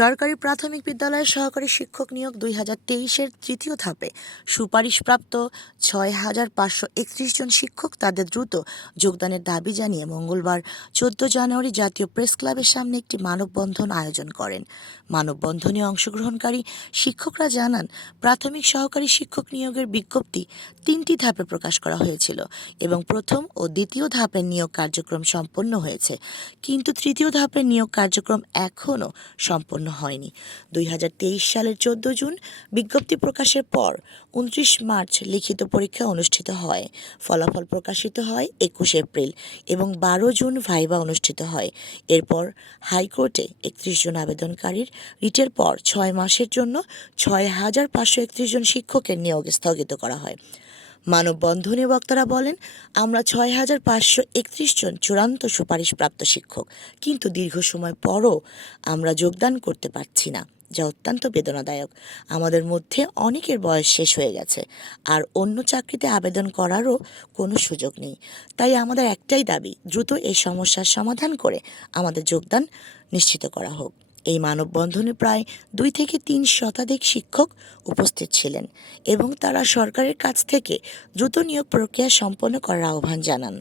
সরকারি প্রাথমিক বিদ্যালয়ের সহকারী শিক্ষক নিয়োগ 2023-এর তৃতীয় ধাপে সুপারিশপ্রাপ্ত 6,531 জন শিক্ষক তাদের দ্রুত যোগদানের দাবি জানিয়ে মঙ্গলবার 14 জানুয়ারি জাতীয় প্রেস ক্লাবের সামনে একটি মানববন্ধন আয়োজন করেন। মানববন্ধনে অংশগ্রহণকারী শিক্ষকরা জানান, প্রাথমিক সহকারী শিক্ষক নিয়োগের বিজ্ঞপ্তি 3টি ধাপে প্রকাশ করা হয়েছিল এবং প্রথম ও দ্বিতীয় ধাপের নিয়োগ কার্যক্রম সম্পন্ন হয়েছে, কিন্তু তৃতীয় ধাপের নিয়োগ কার্যক্রম এখনও সম্পন্ন হয়নি। 2023 সালের 14 জুন বিজ্ঞপ্তি প্রকাশের পর 29 মার্চ লিখিত পরীক্ষা অনুষ্ঠিত হয়। ফলাফল প্রকাশিত হয় 21 এপ্রিল এবং 12 জুন ভাইভা অনুষ্ঠিত হয়। এরপর হাইকোর্টে 31 জন আবেদনকারীর রিটের পর 6 মাসের জন্য 6,531 জন শিক্ষকের নিয়োগ স্থগিত করা হয়। মানববন্ধনে বক্তারা বলেন, আমরা 6,531 জন চূড়ান্ত সুপারিশপ্রাপ্ত শিক্ষক, কিন্তু দীর্ঘ সময় পরও আমরা যোগদান করতে পারছি না, যা অত্যন্ত বেদনাদায়ক। আমাদের মধ্যে অনেকের বয়স শেষ হয়ে গেছে, আর অন্য চাকরিতে আবেদন করারও কোনো সুযোগ নেই। তাই আমাদের একটাই দাবি, দ্রুত এই সমস্যার সমাধান করে আমাদের যোগদান নিশ্চিত করা হোক। এই মানববন্ধনে প্রায় 2 থেকে 3 শতাধিক শিক্ষক উপস্থিত ছিলেন এবং তারা সরকারের কাছ থেকে দ্রুত নিয়োগ প্রক্রিয়া সম্পন্ন করার আহ্বান জানান।